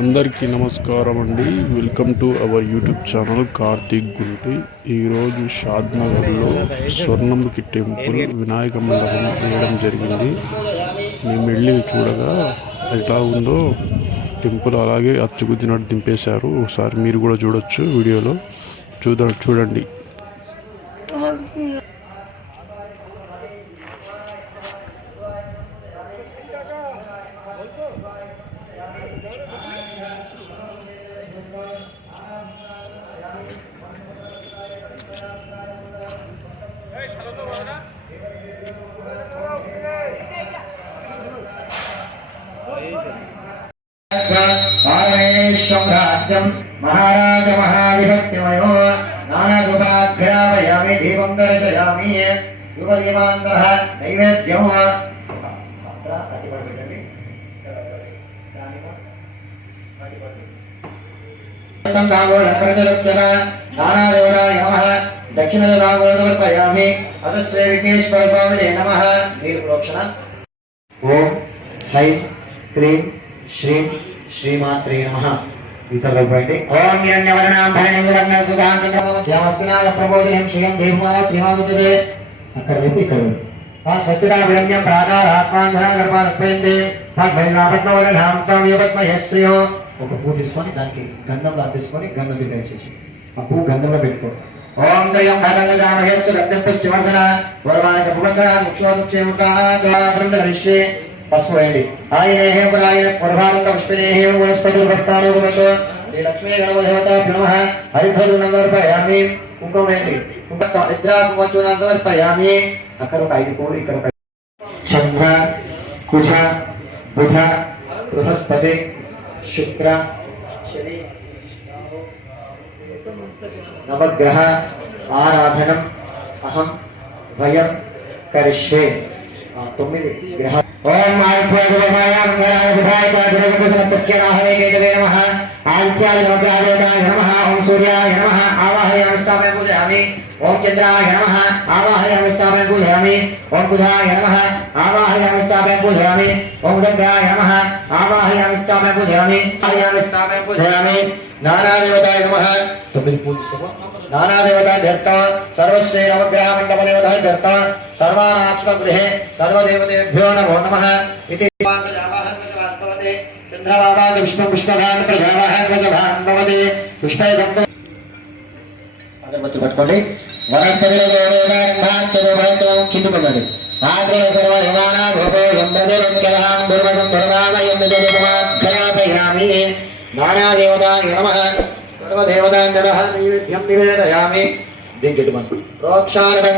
అందరికీ నమస్కారం అండి. Welcome to our YouTube channel Karthik Gunti. ఈరోజు షాద్నగర్లో స్వర్ణముఖి టెంపుల్ వినాయక మండపం వేయడం జరిగింది. మేము వెళ్ళి చూడగా ఎట్లా ఉందో టెంపుల్ అలాగే అచ్చుగుద్దినట్టు దింపేశారు. ఒకసారి మీరు కూడా చూడొచ్చు వీడియోలో. చూడండి. महाराज महाधिपत्यमयो नानादुपाघ्रापयामि दीपं दर्शयामि युवदीपान्तरः नैवेद्यं नानादेवताय नमः दक्षिणदामोदर्पयामि अथ श्री विघ्नेश्वर स्वामिने नमः नीलप्रोक्षण ओम ऐं क्लीं श्रीं श्रीमात्रे नमः इतरवैपैटे ओम हिरण्यवर्णां भरणिवर्णं सुधांतनाय प्रबोधिनीं श्रियं देवमा श्रीमानुते अక్కడ వెప్పి ఇక్కడ స్వస్తిరా విరమ్యం ప్రాకార ఆత్మాంధన గర్భాస్పయంతే పద్మైనాపద్మవరణాంతం యపద్మయశ్రియో ఒక పువ్వు తీసుకొని దానికి గంధంలో అద్దేసుకొని గంధం తిరిగేసేసి ఆ పువ్వు గంధంలో పెట్టుకో ఓం త్రయం భగంగజామహేశ్వర గంధం పుష్టివర్ధన వర్వాణిక పుమకర ముఖ్యోముక్షేముఖాద్రందరిష్యే పసుపు వేయండి ఆయనే పురాయణ పురభారంత పుష్పినేహే వనస్పతిర్భక్తాలో భవతో శ్రీ లక్ష్మీ గణపదేవత నమః హరిభద్రం సమర్పయామి కుంకుమ వేయండి నిద్రాకుమచూర్ణం సమర్పయామి అక్కడ ఒక 5 కోడి ఇక్కడ ఒక చంద్ర కుజ బుధ బృహస్పతి శుక్ర శని నవగ్రహ ఆరాధనం అహం వయం కరిష్యే 9 గ్రహ ఓం ఆయుర్వేదమాయ మంగళాయ బుధాయ దుర్గపసనపస్యనాహమే కేతవే నమః ఆదిత్యాయ నవగ్రహాయ నమః ఓం సూర్యాయ నమః ఆవాహయామి స్థాపయామి పూజయామి ఓం చంద్రాయ నమః ఆవాహయామి స్థాపయామి పూజయామి ఓం బుధాయ నమః ఆవాహయామి స్థాపయామి పూజయామి ఓం చంద్రాయ నమః ఆవాహయామి స్థాపయామి పూజయామి పూజయామి నానాదేవతాయ నమః 9 పూజిస్తాము నానాదేవతాయ ధర్త సర్వశ్రీ నవగ్రహ మండప దేవతాయ ధర్త సర్వానాక్షత గృహే సర్వదేవతేభ్యో నమో నమః ఇతి చంద్రబాబాద విష్ణు పుష్పభాన్ ప్రజావాహన్ ప్రజభాన్ భవతి పుష్పే అగరబత్తి పట్టుకోండి వనస్పతిలో కిందికొండండి ఆగ్రే సర్వ హిమానా భూపో యంద్రదేవత్యలహాం దుర్వసం ధర్మామయంద్రదేవమాఘ్రాపయామి నానాదేవతాయ నమః సర్వదేవతాంజనః నైవేద్యం నివేదయామి దిగ్గజమన్ ప్రోక్షారణం